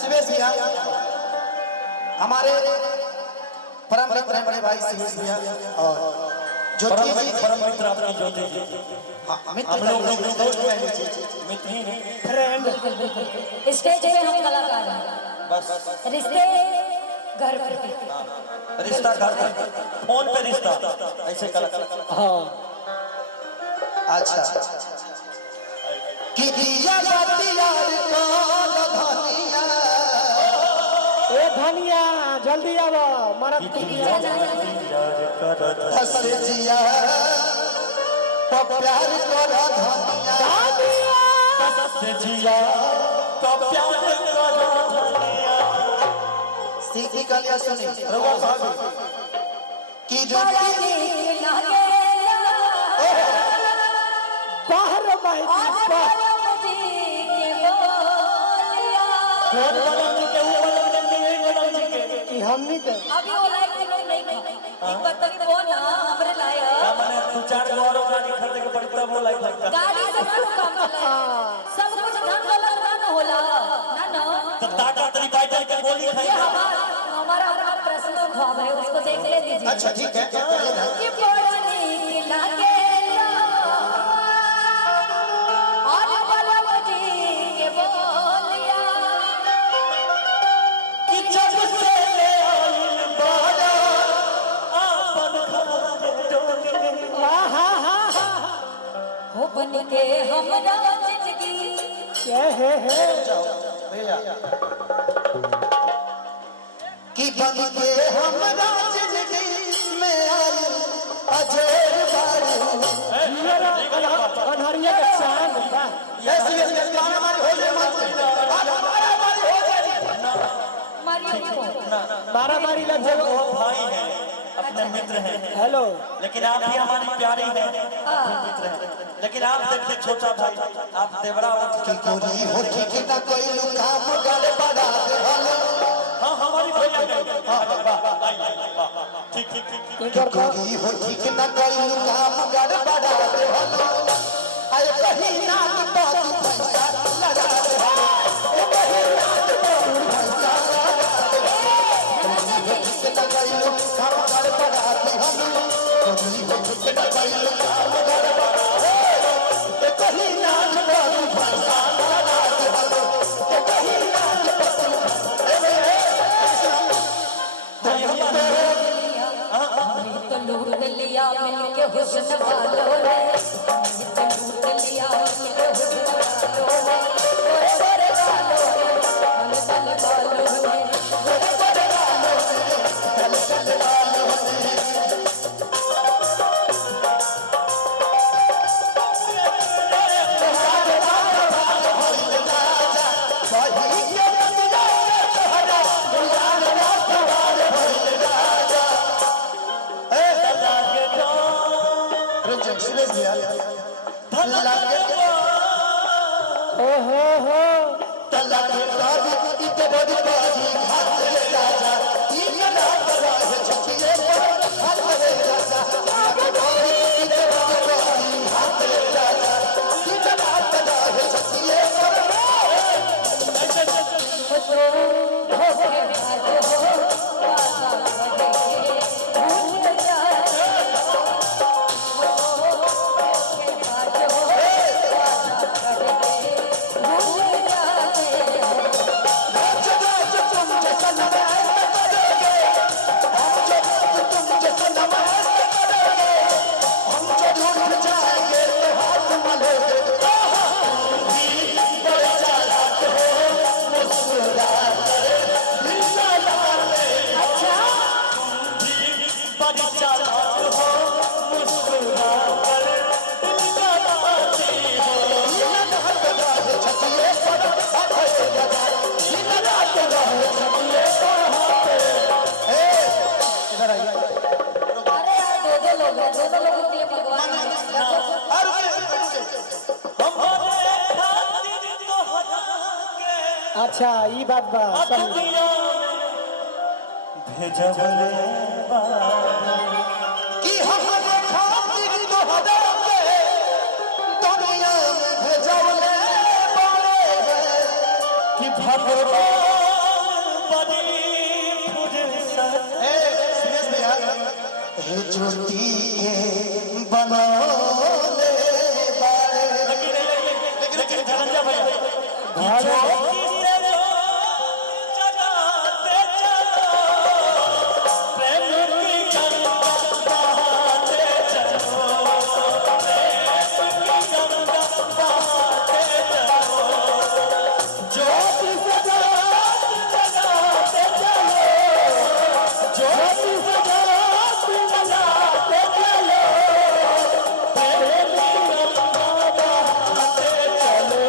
शिवेश भैया हमारे परम मित्र बड़े भाई शिवेश भैया और ज्योति जी परम मित्र आपकी ज्योति जी। हाँ हम लोग दोस्त हैं मित्र ही फ्रेंड। स्टेज पे हम कलाकार हैं, बस रिश्ते घर पर। रिश्ता घर पे, फोन पे रिश्ता ऐसे कलाकार। हाँ अच्छा कि दिया बतिया धनिया ए धनिया जल्दी आओ मरद हंस जिया तो प्यार कर धनिया जिया तो प्यार करो धनिया। सीखी कलिया सुनी रघुआ साहब कि जो बाहर भाई हमनी के अभी वो लाइक के लोग नहीं खाते। एक बार तक वो ना हमरे लाया मैंने दो चार गो और गाड़ी खरीदे के पड़ता वो लाइक लगता गाड़ी से ना काम चला सब कुछ धन दौलत ना होला ना ना तो टाटा तरी बाइटल के गोली ये खाई हमारा पर्सनल ख्वाब है उसको देख ले दीजिए। अच्छा ठीक है कि पड़नी लागे और बलम जी के बोलिया कि जब से ले आई बाला आपन घर डोले। हो बन के हमरा जिंदगी है भैया कि बन के हमरा जिंदगी में आई अजर बारू अनहरिया के चांद बा। ये सीरियस गाना हमारी हो जाए मत हमारी हो जाए मारियो को मारा मारी लग जाओ। वो भाई हैं अपने मित्र हैं हेलो लेकिन आप भी हमारी प्यारी हैं मित्र हैं लेकिन आप देखिए छोटा भाई आप देवरा कि कोरी हो ठीक ना कोई लुका मगर बड़ा हलो हाँ हमारी भैया ठीक ठीक ठीक इनकर को कोरी हो ठीक ना कोई लुका मगर बड़ा हलो आय कहीं ना तो पैसा लगा दे हलो ए कहीं ना तो पैसा लगा दे हलो ठीक ना कोई लुका मगर बड़ा हलो कोरी हो ठीक ना कोई लुका मगर बड़ा ए कहीं ना तो पैसा लगा दे हलो ए कहीं ना तो लूट लिया मिलके हुस्न वालों ने तो लूट लिया मिलके हुस्न वालों ने ओए बड़े वालों ने बल बल वालों ने ओए बड़े वालों ने बल बल वालों ने अच्छा ई बात बा सही भेजबले कि हमरे खातिर तोहरा के दुनिया में भेजवले बारे कि भगवान हे ज्योति के बनौले बारे। लेकिन धनंजय भैया ज्योति से जो जगाते चलो, प्रेम की गंगा बहाते चलो, प्रेम की गंगा बहाते चलो, ज्योति से जगाते चलो, ज्योति से जगाते चलो, प्रेम की गंगा बहाते चलो,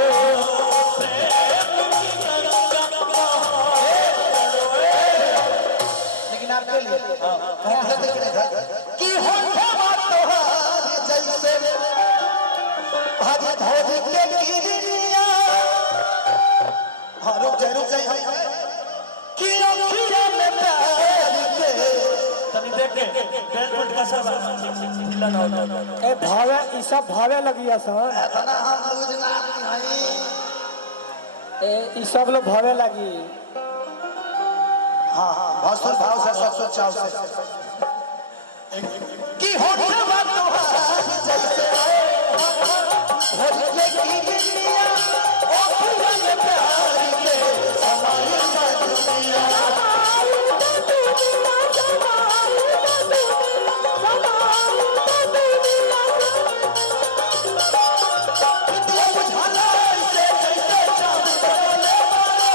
लेकिन आपके लिए कि होठवा तोहार जैसे हर धोरी के गिरिया। हाँ रुक जाए कि अखिया में प्यार के तनी देख के बेलफुट का सब ढीला ना हो। ए भावे ई सब भावे लगिया सर एतना हम बुझना नहीं। ए ई सब लोग भावे लगी। हाँ भासुर भाव से सबसे चाव से कि होठवा तोहार जैसे धोरी के गिरिया। अखिया में प्यार के समाई दुनिया। विद्या बुझाना ऐसे जैसे चाँद सजोले बारे।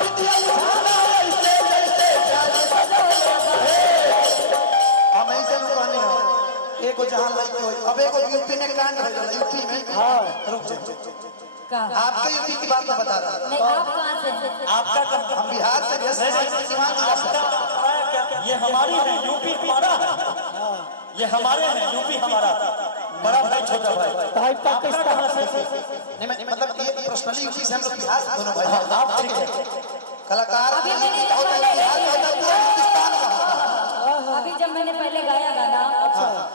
विद्या बुझाना ऐसे जैसे चाँद सजोले बारे। हम ऐसे न कहने हैं एगो जहाँ लड़की होई। अब एगो यूपी में कांड हो गया। यूपी में हाँ रुक जाओ का आपके यूपी की बात मैं बता रहा था। नहीं आप कहाँ से आपका हम बिहार से सीमांत जिला से। ये हमारी है, यूपी हमारा है। ये हमारे हैं, यूपी हमारा। बड़ा भाई छोटा भाई भाई पाकिस्तान से नहीं मतलब ये पर्सनली यूपी से हम लोग बिहार से दोनों भाई हैं। आप ठीक है। कलाकार अभी मैंने और पहले बिहार का होता है, पूरा हिंदुस्तान का होता है। अभी जब मैंने पहले गाया गाना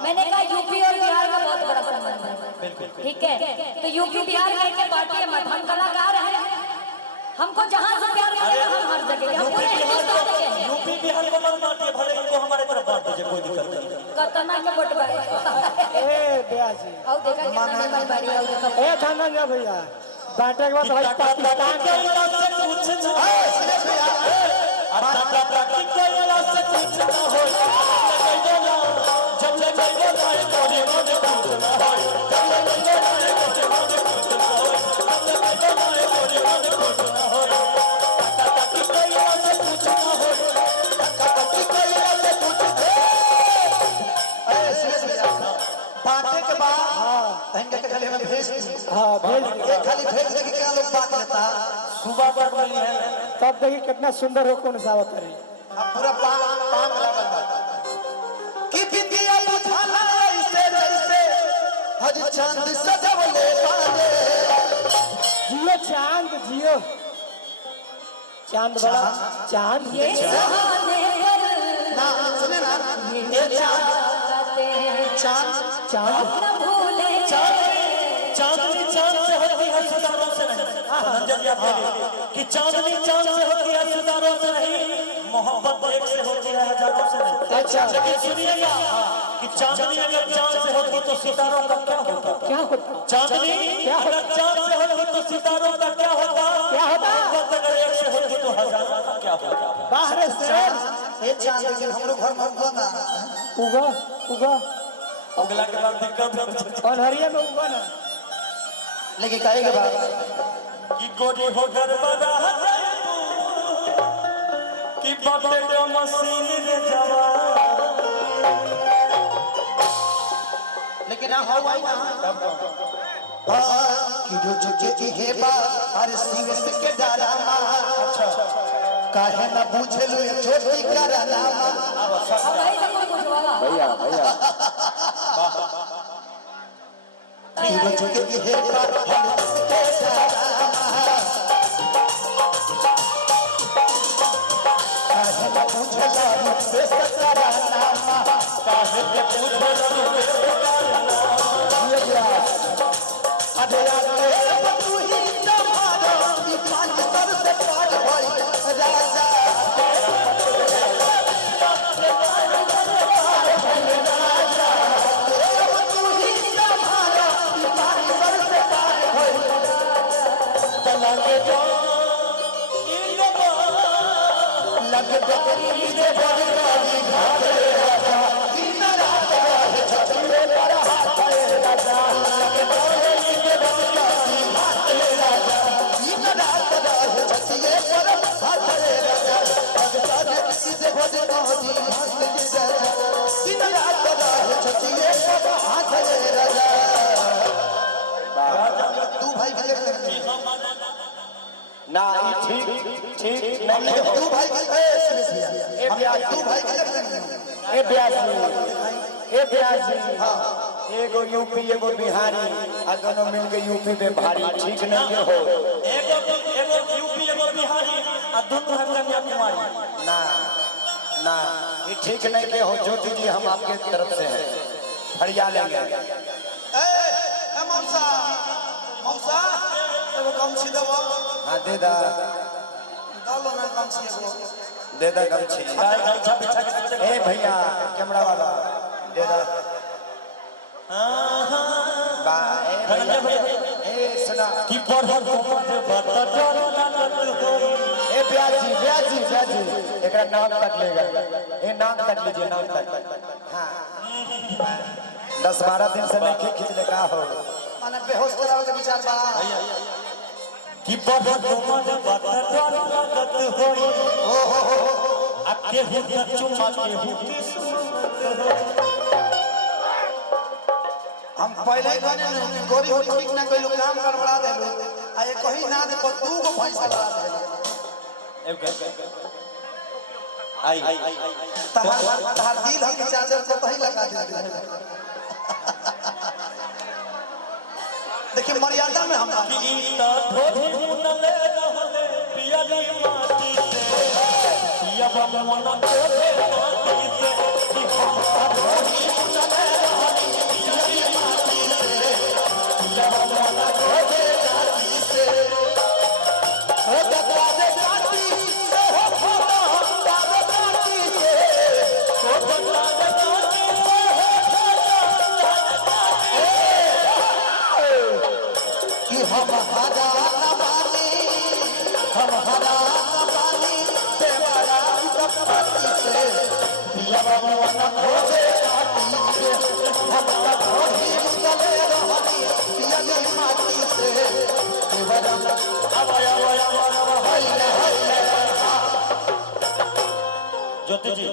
मैंने कहा यूपी और बिहार का बहुत बड़ा संबंध है। ठीक है तो यूपी बिहार के पार्टी है मत हम कलाकार हैं। हमको जहाँ से प्यार मिलेगा हम हर जगह हम पूरे हिंदुस्तान के हैं। यूपी बिहार को मत बांटिए, भले इनको हमारे तरफ बांट दीजिए, कोई दिक्कत नहीं। कतना के बटवाए ए ब्याजी और देखा कितना निमन बाड़ी और देखा ए धनंजय भैया बांटे के बाद भाई पाकिस्तान के बांटने के बाद तहंगे के गले में भेज दी। हाँ भेज एक खाली भेज दे कि क्या लोग बांट लेता। सुबह पर बनी है तब देखिए कितना सुंदर हो कौन सा करी अब पूरा पान लागल बा कि बिंदिया बुझाना ऐसे जैसे हज चांद सजवले बारे। जियो चांद जियो चांद बड़ा चांद ये सहाने पर ना सुने ना ये जाते हैं चांद चांद न भूले चांदनी चांद से होती है सितारों से नहीं। धनंजय जी आप बोलिए कि चांदनी चांद से होती है सितारों से नहीं, मोहब्बत एक से होती है हजारों से नहीं। अच्छा लेकिन सुनिएगा कि चांदनी अगर चांद से होती तो सितारों का क्या होता? क्या होता चांदनी अगर चांद से होती तो सितारों का क्या होता? क्या होता? मोहब्बत अगर एक से होती तो हजारों का क्या होता? बाहर से ये चांद लेकिन हम लोग घर में उगो ना उगा उगा अगला के बाद दिक्कत है अनहरिया में उगा ना लेकिन कहेगा बात कि गोरी हो घर बना जाएबू कि बाटे को मशीन रे जवा। लेकिन ना हो आई ना कि जो झुके की है बात अरे सीवेस के डाला अच्छा काहे ना पूछे लो छोटी कराना अब भाई सब कुछ बुझवावा कि जो झुके की है बात के डाला काहे ना पूछे लो बेस कराना काहे के पूछो लो अरे यार तू ही जमाना की पांच सर से पार भाई राजा जगदीश से बड़गाड़ी घाटे राजा दिन रात रहे छतिए पर हाथे राजा जगदीश से बड़गाड़ी घाटे राजा दिन रात रहे छतिए पर हाथे राजा जगदीश से बड़गाड़ी घाटे राजा दिन रात रहे छतिए पर हाथे राजा तू भाई के देख ना ठीक ठीक नहीं हो तू भाई के ए ब्यास तू भाई के देख ए ब्यास हां एगो यूपी एगो बिहारी आ दोनों मिलके यूपी में भारी ठीक नहीं हो एगो यूपी एगो बिहारी आ दोनों है कन्याकुमारी ना ना ये ठीक नहीं के हो ज्योति जी हम आपके तरफ से हैं फरिया लेंगे ए मौसा मौसा एगो गमछी देबो हाँ दे दा डालो ना गमछी एगो दे दा गमछी गमछा बिछा के ए भैया कैमरा वाला दे दा बा धनंजय भैया ए सुना कि बढ़त बट डर लागत होई ए ब्याजी एकरा नाम तक लेगा ए नाम तक लीजिए नाम तक हाँ 10-12 दिन से नहीं खींच ले का हो माने बेहोश करावे के विचार बा कि बढ़त बट डर लागत होई आ केहू न चुमा केहू की सुनत होई हम पहले ही कहने न गोरी हो ठीक ना कइलू काम गड़बड़ा देलू आ ये कहीं ना दे दू गो पैसा लगा देलू आई तहार दिल हम चार्जर को तो ही लगा दे देखिए मर्यादा में हम गीता धोधी मुनले रहले पियली माटी से पिया मन धोधे माटी से कि हम धोधी मुनले रहले पियली माटी से पिया मन धोधे माटी से हो तकवा दे जाती से हो खोदा दादा जाती से तो बता दे माटी से कि हम हरा न बानी देवारा तपती से पिया मन धोधे माटी से हम धोही मुगले रहनी पियली माटी से देवरा आवाया ज्योति जी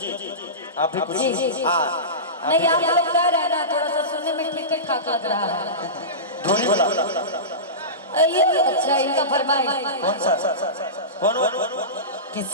आप ही कुछ जी हाँ नहीं आप लोग कह रहे हैं ना थोड़ा सा सुनने में ठीक ठाक लग रहा है धोनी बोला ये अच्छा इनका फरमाइश कौन सा